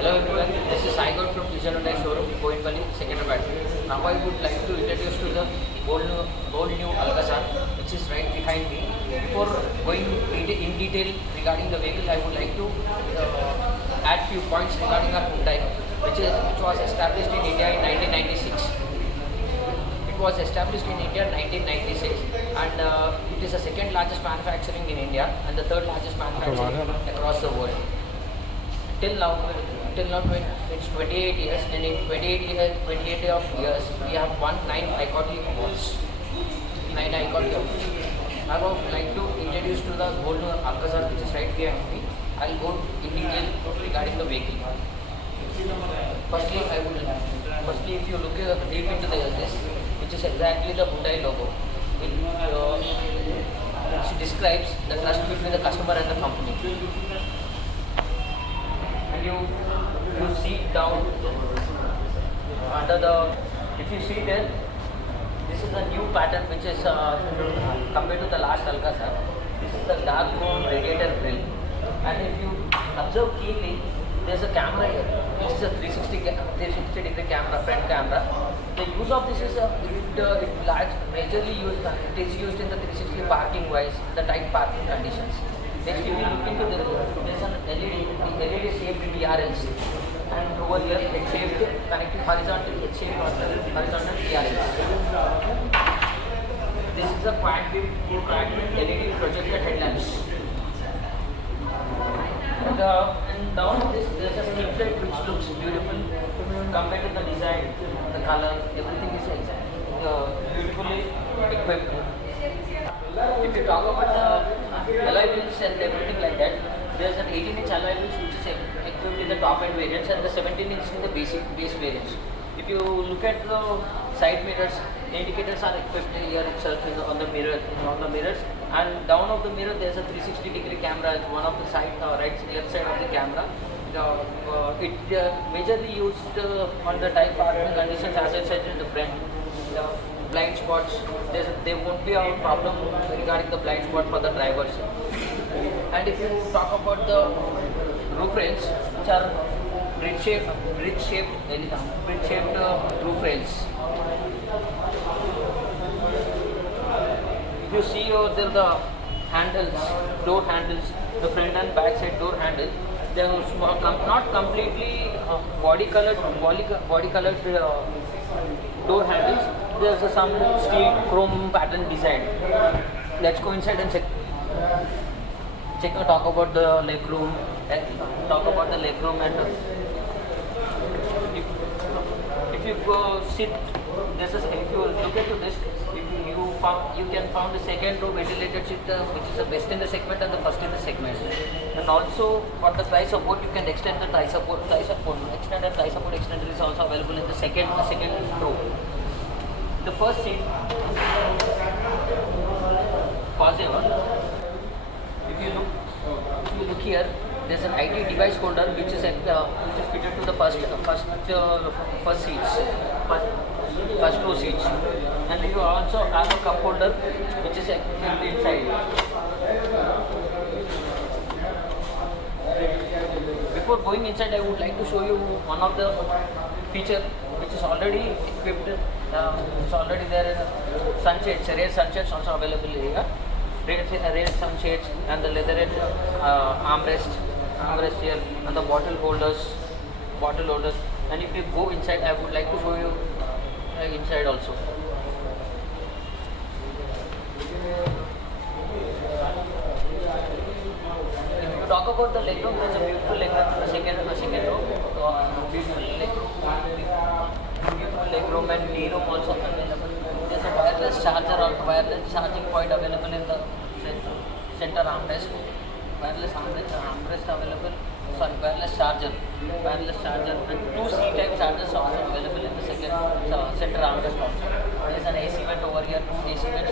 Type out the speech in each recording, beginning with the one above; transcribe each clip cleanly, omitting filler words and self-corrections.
Hello everyone, this is Sai from Fusion Hyundai showroom, Koinpally, Secunderabad. Now I would like to introduce to the bold new Alcazar, which is right behind me. Before going in detail regarding the vehicle, I would like to add few points regarding our Hyundai, which was established in India in 1996. It was established in India in 1996, and it is the second largest manufacturing in India and the third largest manufacturing across the world. Till now it's 28 years, and in 28 of years, we have won 9 iconic awards. 9 iconic awards. I would like to introduce to the whole Alcazar, which is right behind me. I'll go in detail regarding the vehicle. Firstly, if you look deep into this, which is exactly the Hyundai logo, which describes the trust between the customer and the company. And you see down under the, if you see there, this is a new pattern which is compared to the last Alcazar. This is the dark chrome radiator grille, and if you observe keenly, there's a camera here. This is a 360 degree camera, front camera. The use of this is majorly used. It is used in the 360 parking wise, the tight parking conditions. Next, if you look into there's an LED shaped DRLs, and over here it's shaped connected horizontally, it's shaped horizontal DRLs. This is a quad beam LED projected headlamps. And down this there's a strip light which looks beautiful compared to the design, the color, everything is beautifully equipped. If you talk about the alloy wheels and everything like that, there's an 18-inch alloy wheels which is equipped in the top end variants and the 17-inch in the base variants. If you look at the side mirrors, the indicators are equipped here itself on the mirrors, and down of the mirror there's a 360 degree camera at one of the side, left side of the camera. It majorly used on the type parking conditions, as I said in the front. Blind spots, there won't be a problem regarding the blind spot for the drivers. And if you talk about the roof rails, which are bridge-shaped roof rails. If you see over there the handles, door handles, the front and back side door handles, they are not completely body colored door handles. There's some steel chrome pattern design. Let's go inside and talk about the legroom and if you go sit, if you look into this, you can find the second row ventilated seat, which is the best in the segment and the first in the segment. And also for the tri support, you can extend the tri support extender is also available in the second row. The first seat, if you look here, there's an IT device holder which is fitted to the first row seats, and you also have a cup holder which is inside. Before going inside, I would like to show you one of the feature which is already equipped. It's already there. Sunshades, rear sunshades also available here. Rear sunshades and the leatherette armrest here, and the bottle holders. And if you go inside, I would like to show you inside also. If you talk about the legroom, there's a beautiful legroom in the second row. Beautiful legroom and knee room also available. There's a wireless charging point available in the center armrest. Wireless armrest available. Wireless charger, and 2 C-type chargers also available in the center armrest also. There is an AC vent over here, AC vent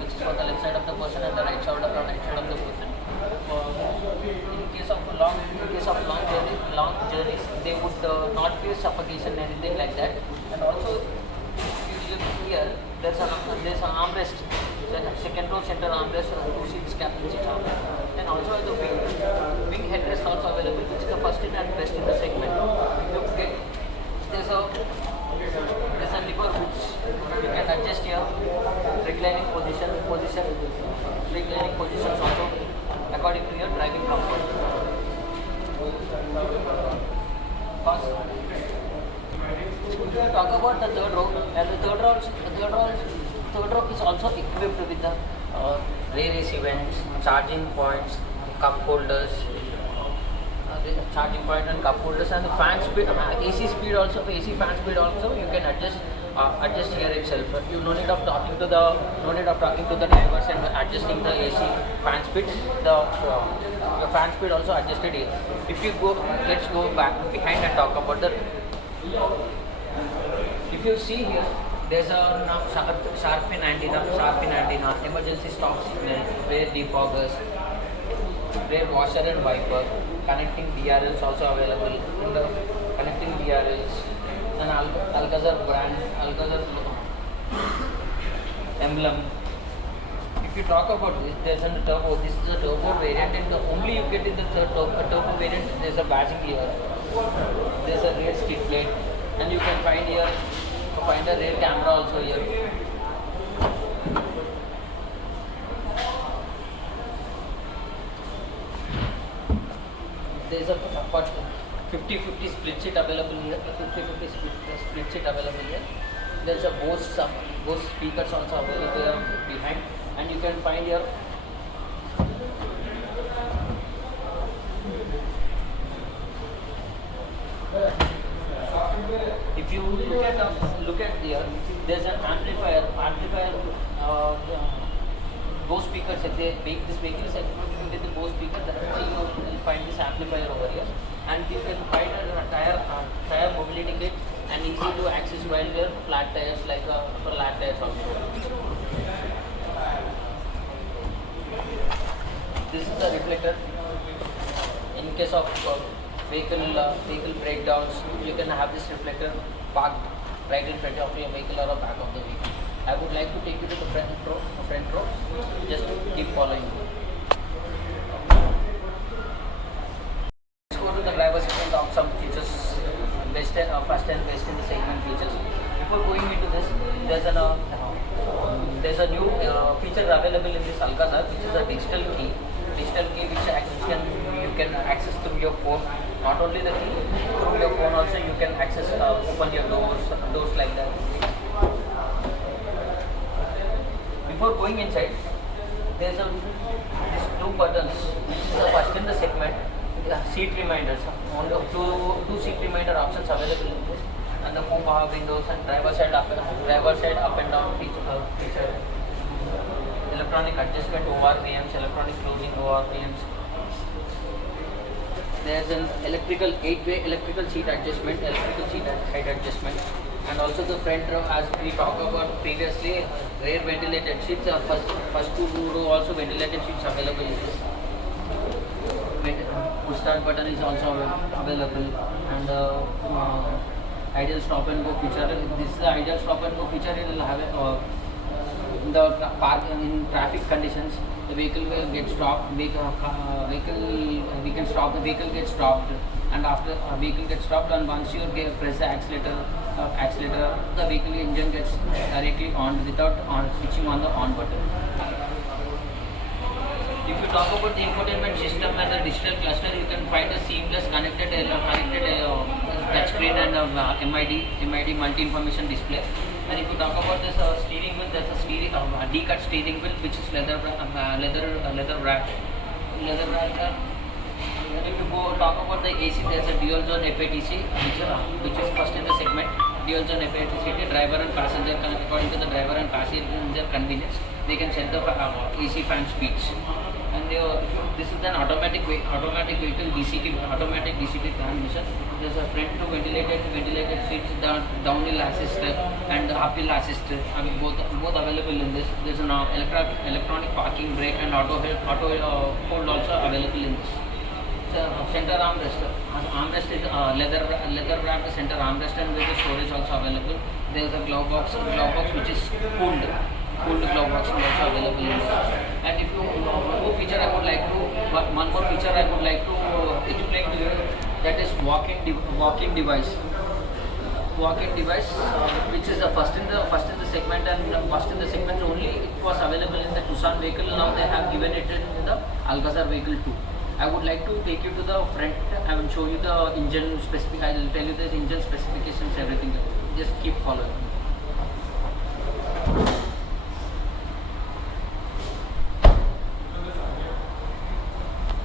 which is for the left side of the person and the right side of the person. In case of long journeys, they would not be suffocation, anything like that. And also, if you look here, there's an armrest, second row center armrest, 2 seats, captain seat armrest. And also the wing headrest also available, which is the first in and best in the segment. If you talk about the third row, and the third row is also equipped with the rear AC vents, charging points, cup holders, charging point and cup holders, and the fan speed, AC speed also, AC fan speed also you can adjust here itself. You no need of talking to the drivers and adjusting the AC fan speed. The fan speed also adjusted here. If you go, let's go back behind and talk about the. If you see here, there's a shark fin antenna, emergency stop signal, rear defoggers, rear washer and wiper, connecting DRLs also available in the connecting DRLs, and Alcazar brand, Alcazar emblem. If you talk about this, there's a turbo. This is a turbo variant, and only you get in the turbo variant. There's a badging here. There's a rear skid plate, and you can find a rear camera also here. There's a 50-50 split seat available here. 50-50 split seat available here. There's a Bose speakers also available here behind, and you can find here. If you look at here, there's an amplifier. Bose speakers. If they make this vehicle is equipped with the Bose speaker, that's why you will find this amplifier over here. And you can find a tire mobility kit and easy to access while there flat tires for flat tires also. This is the reflector. In case of vehicle breakdowns, you can have this reflector parked right in front of your vehicle or back of the vehicle. I would like to take you to the front row. Just keep following me. Let's go to the driver's seat and talk some features, first and best in the segment features. Before going into this, there's a new feature available in this Alcazar, which is a digital key. Which you can access through your phone. Not only the key, through your phone also you can access, open your doors like that. Before going inside, there's these two buttons. This is the first in the segment. Seat reminders. Only two seat reminder options available in this, and the 4 power windows and driver side up and down feature. Electronic adjustment ORVMs, electronic closing ORVMs. There's an electrical 8-way electrical seat adjustment, electrical seat height adjustment, and also the front row, as we talked about previously, rear ventilated seats. First two row also ventilated seats available in this. Push start button is also available, and ideal stop and go feature. This is the ideal stop and go feature. It will have in traffic conditions, the vehicle will get stopped. We can stop the vehicle, gets stopped, and after a vehicle gets stopped, and once you press the accelerator, the vehicle engine gets directly on without switching on the on button. If you talk about the infotainment system and the digital cluster, you can find a seamless connected touchscreen and MID multi-information display. And if you talk about this steering wheel, that's a D-cut steering wheel, which is leather wrap. And if you go talk about the AC, there's a dual zone FATC, which is first in the segment. Dual zone FATC, driver and passenger, according to the driver and passenger convenience, they can set the AC fan speeds. And this is an automatic vehicle automatic DCT transmission. There's a front to ventilated seats, downhill assist and uphill assist. Both available in this. There's an electronic parking brake and auto hold also available in this. So center armrest is leather wrapped center armrest, and with the storage also available. There's a glove box which is cooled glove box also available in this. And if one more feature I would like to explain to you, that is walking device, which is the first in the segment, and first in the segment only it was available in the Tucson vehicle. Now they have given it in the Alcazar vehicle too. I would like to take you to the front and show you the engine specific. I will tell you the engine specifications, everything. Just keep following.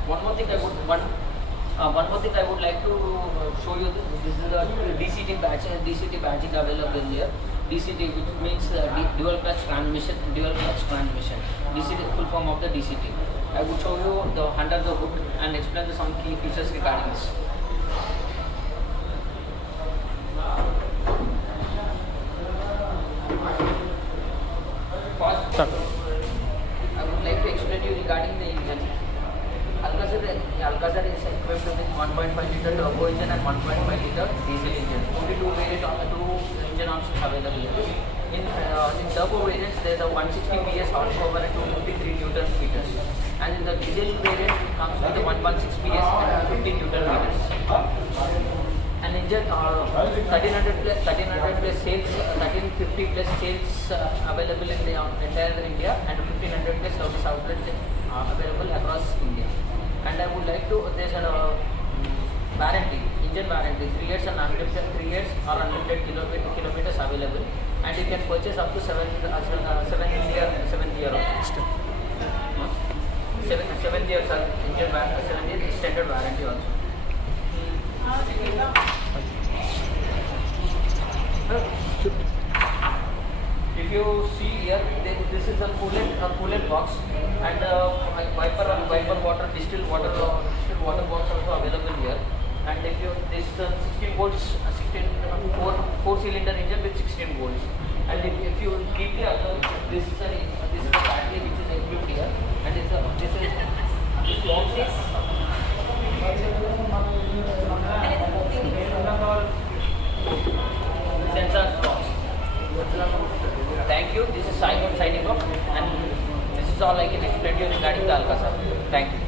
One more thing I would like to show you. This is the DCT badging available here. DCT, which means dual clutch transmission. DCT, full form of the DCT. I would show you the under the hood and explain some key features regarding this. Pause. Start. I would like to explain you regarding the engine. Alcazar is equipped with 1.5 liter turbo engine and 1.5 liter diesel engine. Only two engine options available here. In turbo variants, there is a 160 PS horsepower and 253 Newton meters. And in the diesel variant, it comes with a 116 PS and 15 Newton meters. An engine 1300 plus sales, 1350 plus sales available in the entire India, and 1500 plus service outlets available across India. And I would like to, there's a warranty, engine warranty, 3 years and unlimited 3 years or unlimited kilometers available, and you can purchase up to 7 year also. 7 years engine 7 years extended warranty also. If you see here, this is a coolant box, and wiper water, distilled water box also available here. And if you this 16 volts, 4 cylinder engine with 16 volts. And if you deeply observe, this is a battery which is equipped here, and this box is sensor box. Thank you. This is Simon signing off, and this is all I can explain to you regarding the Alcazar. Thank you.